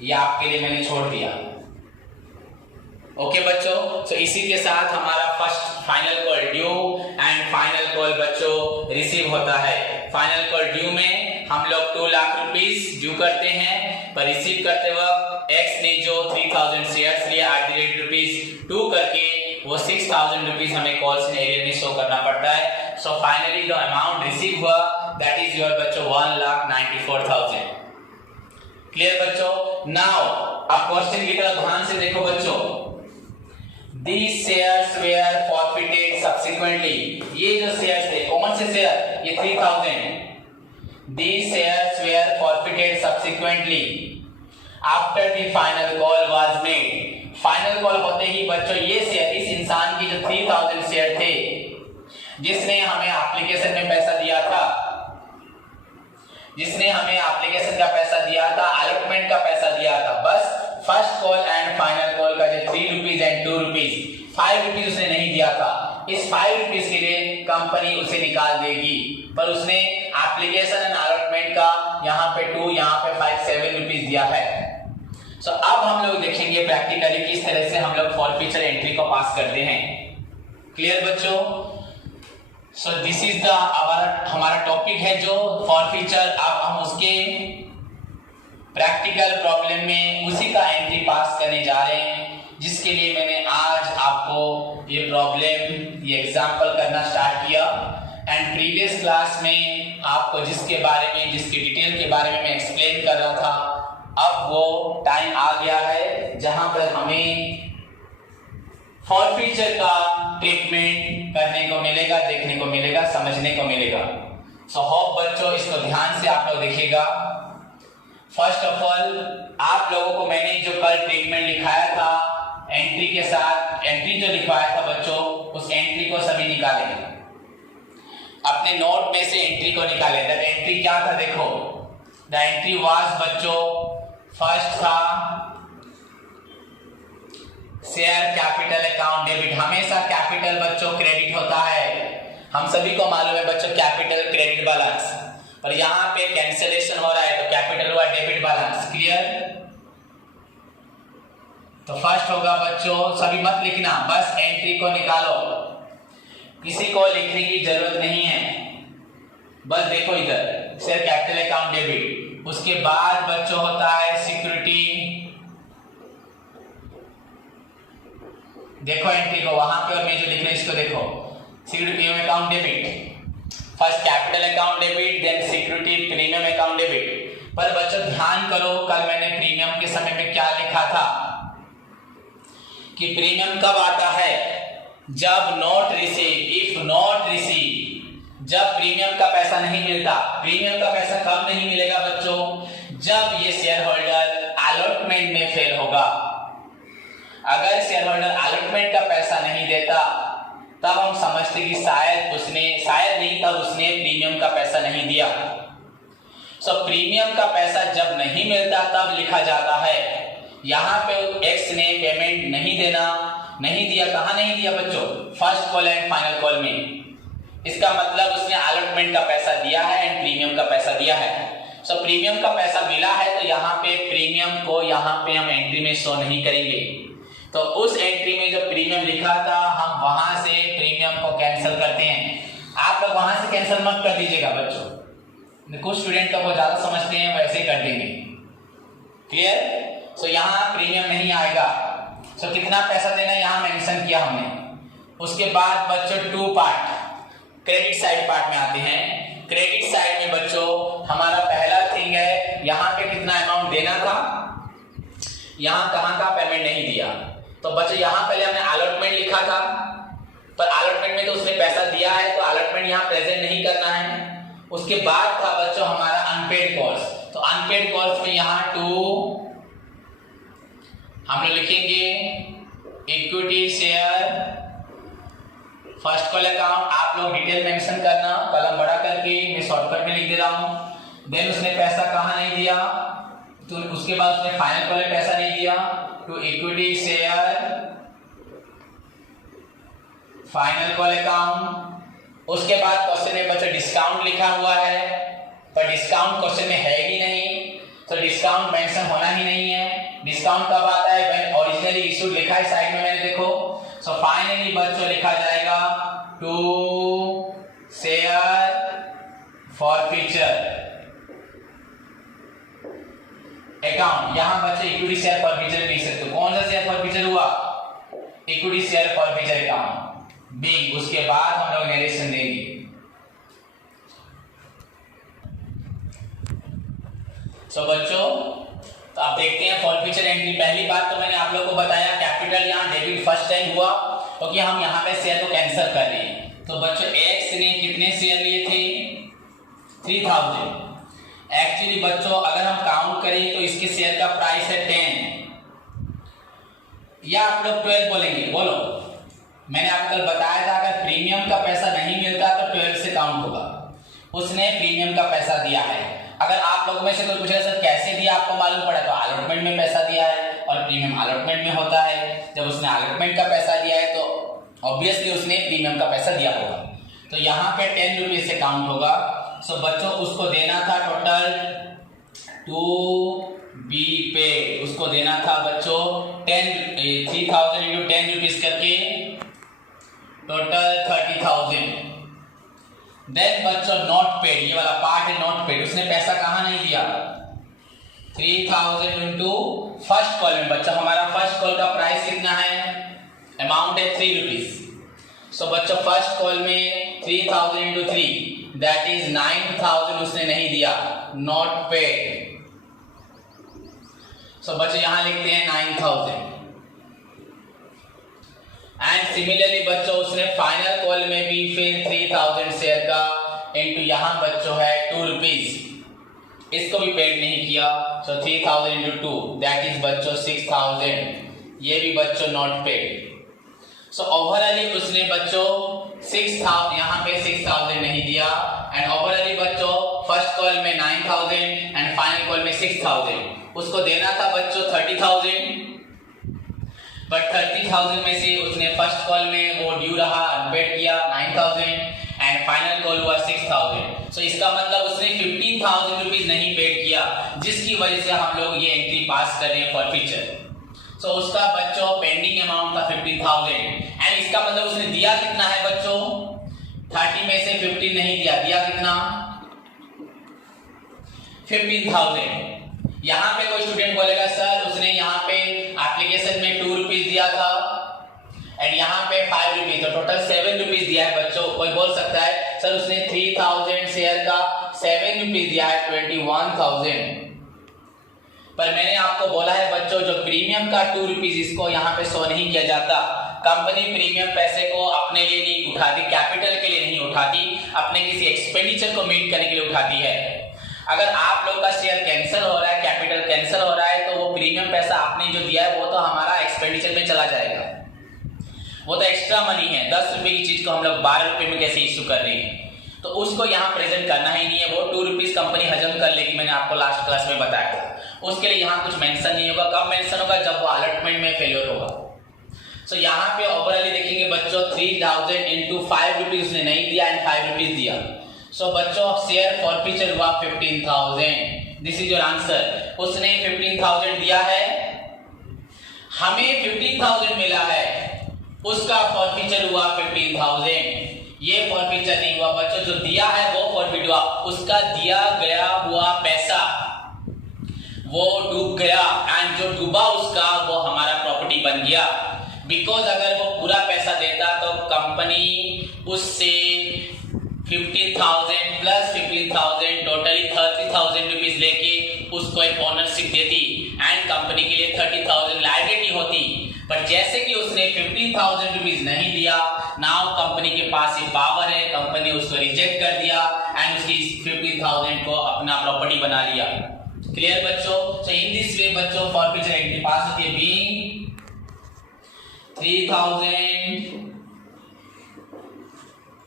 ये आपके लिए मैंने छोड़ दिया। ओके बच्चों, सो इसी के साथ हमारा first final call due and final call बच्चों रिसीव होता है। फाइनल कॉल ड्यू में हम लोग 2 लाख रुपीस ड्यू करते हैं, पर रिसीव करते वक्त एक्स ने जो 3000 शेयर्स लिया ₹2 करके, वो 6000 रुपीस हमें कॉल्स इन एरिया में शो करना पड़ता है। So finally the amount receive हुआ दैट इज योर बच्चों 1,94,000। क्लियर बच्चों? नाउ अब क्वेश्चन की तरफ ध्यान से देखो बच्चों। These shares were forfeited subsequently। ये जो शेयर्स थे, कौन से शेयर? ये 3000। These shares were forfeited subsequently after the final call was made। Final call होते ही बच्चों ये शेयर, इस इंसान की जो 3000 शेयर थे, जिसने हमें एप्लीकेशन में पैसा दिया था, जिसने हमें एप्लीकेशन का पैसा दिया था, अलॉटमेंट का पैसा दिया था, बस first call and final call का जो ₹3 एंड ₹2, ₹5 उसने नहीं दिया था। इस ₹5 के लिए कंपनी उसे निकाल देगी, पर उसने एप्लीकेशन एंड अलॉटमेंट का यहाँ पे 2, यहाँ पे 5, ₹7 दिया है। सो अब हम लोग देखेंगे प्रैक्टिकली किस तरह से हम लोग फॉरफीचर एंट्री को पास करते हैं। क्लियर बच्चों? सो दिस इज द हमारा टॉपिक है जो फॉरफीचर। अब हम उसके प्रैक्टिकल प्रॉब्लम में उसी का एंट्री पास करने जा रहे हैं, जिसके लिए मैंने आज आपको ये प्रॉब्लम, ये एग्जांपल करना स्टार्ट किया। एंड प्रीवियस क्लास में आपको जिसके बारे में, जिसकी डिटेल के बारे में मैं एक्सप्लेन कर रहा था, अब वो टाइम आ गया है जहां पर हमें फॉरफीचर का ट्रीटमेंट करने को मिलेगा, देखने को मिलेगा, समझने को मिलेगा। सो होप बच्चों इसको ध्यान से आप लोग देखिएगा। फर्स्ट ऑफ ऑल आप लोगों को मैंने जो कल ट्रीटमेंट लिखाया था एंट्री के साथ, एंट्री जो लिखवाया था बच्चों, उस एंट्री को सभी निकालेंगे, अपने नोट में से एंट्री को निकालें। द एंट्री क्या था देखो, द एंट्री वाज बच्चों, फर्स्ट था शेयर कैपिटल अकाउंट डेबिट। हमेशा कैपिटल बच्चों क्रेडिट होता है, हम सभी को मालूम है बच्चों, कैपिटल क्रेडिट बैलेंस। और यहाँ पे कैंसिलेशन हो रहा है तो कैपिटल हुआ डेबिट बैलेंस। क्लियर? तो फर्स्ट होगा बच्चों, सभी मत लिखना, बस एंट्री को निकालो, किसी को लिखने की जरूरत नहीं है, बस देखो इधर शेयर कैपिटल अकाउंट डेबिट। उसके बाद बच्चों होता है सिक्योरिटी, देखो एंट्री को वहां पे, और मैं जो लिख रहा हूं इसको देखो, security premium account debit, first capital account debit, then security premium account debit. पर बच्चों ध्यान करो, कल मैंने प्रीमियम के समय में क्या लिखा था कि प्रीमियम कब आता है? जब not receive, if not receive, जब प्रीमियम का पैसा नहीं मिलता। प्रीमियम का पैसा कब नहीं मिलेगा बच्चों? जब ये शेयर होल्डर अलॉटमेंट में फेल होगा। अगर शेयर होल्डर अलॉटमेंट का पैसा नहीं देता तब हम समझते कि शायद नहीं, तब उसने प्रीमियम का पैसा नहीं दिया। सो प्रीमियम का पैसा जब नहीं मिलता तब लिखा जाता है, यहाँ पे एक्स ने पेमेंट नहीं दिया। कहाँ नहीं दिया बच्चों? First call and final call में। इसका मतलब उसने अलॉटमेंट का पैसा दिया है एंड प्रीमियम का पैसा दिया है। सो प्रीमियम का पैसा मिला है तो यहाँ पे प्रीमियम को यहाँ पे हम एंट्री में शो नहीं करेंगे। तो उस एंट्री में जो प्रीमियम लिखा था हम वहां से प्रीमियम को कैंसिल करते हैं। आप लोग वहां से कैंसिल मत कर दीजिएगा बच्चों, कुछ स्टूडेंट का वो ज्यादा समझते हैं वैसे ही कर देंगे। क्लियर? सो यहाँ प्रीमियम नहीं आएगा। सो कितना पैसा देना यहाँ मेंशन किया हमने। उसके बाद बच्चों 2 पार्ट, क्रेडिट साइड पार्ट में आते हैं। क्रेडिट साइड में बच्चों हमारा पहला थिंग है, यहाँ पे कितना अमाउंट देना था, यहाँ कहाँ का पेमेंट नहीं दिया। तो बच्चों यहाँ पहले हमने अलॉटमेंट लिखा था, पर अलॉटमेंट में तो उसने पैसा दिया है तो अलॉटमेंट यहाँ प्रेजेंट नहीं करना है। उसके बाद था बच्चों हमारा अनपेड कॉल्स। तो अनपेड कॉल्स में यहाँ 2 हम लोग लिखेंगे equity share first call account. आप लोग डिटेल मेंशन करना कलम बड़ा करके, मैं शॉर्टकट में लिख दे रहा हूं। देन उसने पैसा कहां नहीं दिया, तो उसके बाद उसने फाइनल कॉल में पैसा नहीं दिया, to equity share final call account. उसके बाद क्वेश्चन में बच्चों डिस्काउंट लिखा हुआ है, पर डिस्काउंट क्वेश्चन में है ही नहीं, तो डिस्काउंट मेंशन होना ही नहीं है। डिस्काउंट कब आता है, व्हेन ओरिजिनली इशूड लिखा है साइड में, मैंने देखो। सो फाइनली बच्चों लिखा जाएगा टू शेयर फॉरफीचर अकाउंट। यहां बच्चे इक्विटी शेयर फॉरफीचर लिख सकते हो। कौन सा शेयर फॉरफीचर हुआ, equity share forfeiture account B. उसके बाद हम लोग नरेशन देंगे। सो बच्चों तो आप देखते हैं फॉरफीचर एंट्री। पहली बात तो मैंने आप लोगों को बताया कैपिटल यहाँ डेबिट फर्स्ट टाइम हुआ क्योंकि हम यहाँ पे शेयर को कैंसिल कर रहे हैं। तो बच्चों एक्स ने कितने शेयर लिए थे, 3000। एक्चुअली बच्चों अगर हम काउंट करें तो इसके शेयर का प्राइस है 10 या आप लोग 12 बोलेंगे, बोलो। मैंने आपको कल बताया था अगर प्रीमियम का पैसा नहीं मिलता तो 12 से काउंट होगा। उसने प्रीमियम का पैसा दिया है। अगर आप लोगों में से कोई पूछेगा सर कैसे दिया, आपको मालूम पड़ा, तो अलॉटमेंट में पैसा दिया है और प्रीमियम अलॉटमेंट में होता है। जब उसने अलॉटमेंट का पैसा दिया है तो ऑब्वियसली उसने प्रीमियम का पैसा दिया होगा। तो यहाँ पे 10 रुपीज से काउंट होगा। सो बच्चों उसको देना था टोटल टू बी पे, उसको देना था बच्चों 3000 इंटू 10 रुपीज करके टोटल 30,000। देन बच्चों नॉट पेड, ये वाला पार्ट है नॉट पेड। उसने पैसा कहां नहीं दिया, 3000 इंटू फर्स्ट कॉल में। बच्चों हमारा फर्स्ट कॉल का प्राइस कितना है, अमाउंट है 3 रुपीज। सो बच्चों फर्स्ट कॉल में 3000 इंटू 3 दैट इज 9000 उसने नहीं दिया, नॉट पेड। सो बच्चों यहां लिखते हैं 9000। एंड सिमिलरली बच्चों उसने फाइनल कॉल में भी फिर 3000 शेयर का इनटू यहां बच्चों है 2 रुपीज, इसको भी पेड नहीं किया। सो 3000 इंटू 2 दैट इज बच्चों 6000, ये भी बच्चों नॉट पेड। सो ओवरऑली उसने बच्चों 6000 यहाँ पे 6000 नहीं दिया। एंड ओवरऑली बच्चों फर्स्ट कॉल में 9000 एंड फाइनल कॉल में 6000। उसको देना था बच्चों 30,000, बट 30,000 में से उसने फर्स्ट कॉल में वो ड्यू रहा अनपेड किया 9,000 एंड फाइनल कॉल हुआ 6,000। सो इसका मतलब उसने 15,000 रुपीज नहीं पेड किया, जिसकी वजह से हम लोग ये एंट्री पास कर रहे हैं फॉरफीचर। सो उसका बच्चों पेंडिंग अमाउंट था 15,000 एंड इसका मतलब उसने दिया कितना है बच्चों, 30 में से 15 नहीं दिया, दिया कितना 15,000। यहाँ पे कोई स्टूडेंट बोलेगा सर उसने यहाँ पे एप्लीकेशन में 2 रुपीज दिया था एंड यहाँ पे 5 रुपीज, तो टोटल 7 रुपीज दिया है बच्चों। कोई बोल सकता है सर उसने 3000 शेयर का 7 रुपीज दिया है 21,000। पर मैंने आपको बोला है बच्चों जो प्रीमियम का 2 रुपीज इसको यहाँ पे शो नहीं किया जाता। कंपनी प्रीमियम पैसे को अपने लिए नहीं उठाती, कैपिटल के लिए नहीं उठाती, अपने किसी एक्सपेंडिचर को मीट करने के लिए उठाती है। अगर आप लोग का शेयर कैंसिल हो रहा है, कैपिटल कैंसिल हो रहा है, तो वो प्रीमियम पैसा आपने जो दिया है वो तो हमारा एक्सपेंडिचर में चला जाएगा, वो तो एक्स्ट्रा मनी है। 10 रुपए की चीज को हम लोग 12 रुपए में कैसे इश्यू कर रहे हैं, तो उसको यहाँ प्रेजेंट करना ही नहीं है। वो 2 रुपीज कंपनी हजम कर लेगी, मैंने आपको लास्ट क्लास में बताया था। उसके लिए यहाँ कुछ मेंशन नहीं होगा। कब मेंशन होगा, जब वो अलॉटमेंट में फेलियर होगा। सो यहाँ पे ओवरऑली देखेंगे बच्चों 3000 इंटू 5 रुपीज उसने नहीं दिया एंड 5 रुपीज दिया। सो बच्चों शेयर फॉरफीचर हुआ 15,000। This is your answer. उसने 15,000 दिया है, हमें 15,000 मिला है, उसका फॉरफीचर हुआ 15,000। ये फॉरफीचर नहीं हुआ बच्चों, जो दिया है वो फॉरफीट हुआ। उसका दिया गया हुआ पैसा वो डूब गया एंड जो डूबा उसका वो हमारा प्रॉपर्टी बन गया। बिकॉज अगर वो पूरा पैसा देता तो कंपनी उससे 15,000 प्लस 15,000 टोटली 30,000 रुपीज लेके उसको एक ओनरशिप देती एंड कंपनी के लिए 30,000 लायबिलिटी होती। पर जैसे कि उसने 15,000 रुपीज नहीं दिया, नाउ कंपनी के पास ये पावर है, कंपनी उसको रिजेक्ट कर दिया एंड उसकी 15,000 को अपना प्रॉपर्टी बना लिया। क्लियर बच्चों? सो इन दिस वे बच्चों फॉरफीचर एंट्री पास होती है। Being 3,000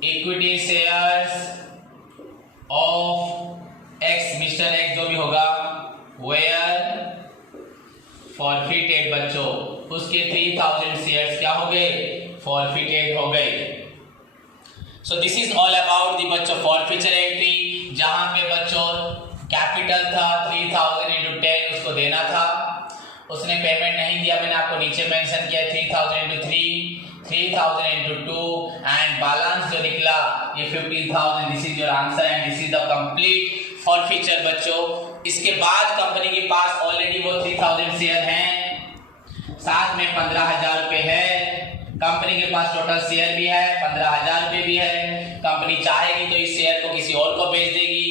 equity shares of x, mister x जो भी होगा, वेयर फॉरफिटेड बच्चों, उसके 3,000 शेयर्स क्या हो गए? फॉरफिटेड हो गए। सो this is all about the बच्चों फॉरफीचर एंट्री, जहां पे बच्चों कैपिटल था 3,000 into 10 उसको देना था, उसने पेमेंट नहीं दिया, मैंने आपको नीचे मेंशन किया 3,000 into 3, 3,000 into 2 एंड बैलेंस जो निकला ये 15,000। This is your answer and this is the complete forfeiture बच्चों। इसके बाद कंपनी के पास ऑलरेडी वो 3,000 शेयर हैं, साथ में 15,000 रुपए है, कंपनी के पास टोटल शेयर भी है, 15,000 रुपए भी है। कंपनी चाहेगी तो इस शेयर को किसी और को बेच देगी,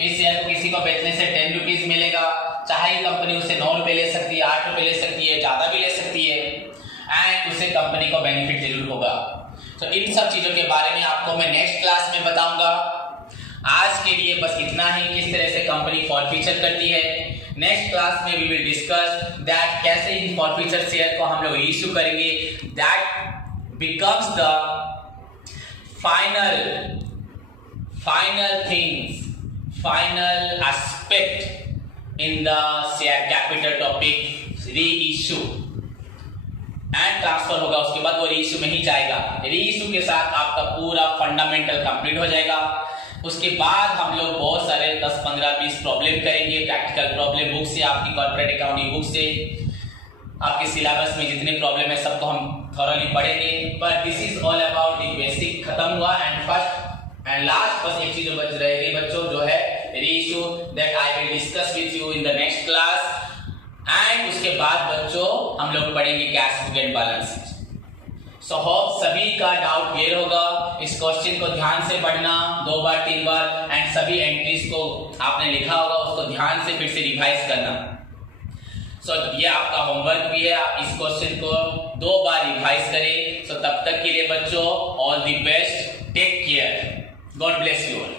इस शेयर को किसी को बेचने से 10 रुपीज मिलेगा, चाहे कंपनी उससे 9 रुपए ले सकती है, 8 रुपए ले सकती है, ज्यादा भी ले सकती है एंड उससे कंपनी को बेनिफिट जरूर होगा। तो इन सब चीजों के बारे में आपको मैं नेक्स्ट क्लास में बताऊंगा। आज के लिए बस इतना ही, किस तरह से कंपनी फॉरफीचर करती है। नेक्स्ट क्लास में वी विल डिस्कस दैट कैसे इन फॉरफीचर शेयर को हम लोग इश्यू करेंगे, that becomes the final things, final aspect in the share capital topic री इश्यू एंड ट्रांसफर होगा। उसके बाद वो री इश्यू में ही जाएगा। री इश्यू के साथ आपका पूरा फंडामेंटल कंप्लीट हो जाएगा। उसके बाद हम लोग बहुत सारे 10, 15, 20 प्रॉब्लम करेंगे, प्रैक्टिकल प्रॉब्लम बुक से, आपकी कॉर्पोरेट अकाउंटिंग बुक से, आपके सिलेबस में जितने प्रॉब्लम है सबको हम थॉरली पढ़ेंगे। पर this is all about the basic खत्म हुआ एंड फर्स्ट एंड लास्ट बस एक चीज बच रहेगी बच्चों, जो है reissue, that I will discuss with you in the next class. And उसके बाद बच्चों हम लोग पढ़ेंगे cash book and balance sheet. So hope सभी का डाउट क्लियर होगा। इस क्वेश्चन को ध्यान से पढ़ना 2 बार 3 बार एंड सभी एंट्रीज को आपने लिखा होगा उसको ध्यान से फिर से रिवाइज करना। सो ये आपका होमवर्क भी है, आप इस क्वेश्चन को 2 बार रिवाइज करें। सो तब तक के लिए बच्चों all the best, take care, God bless you all.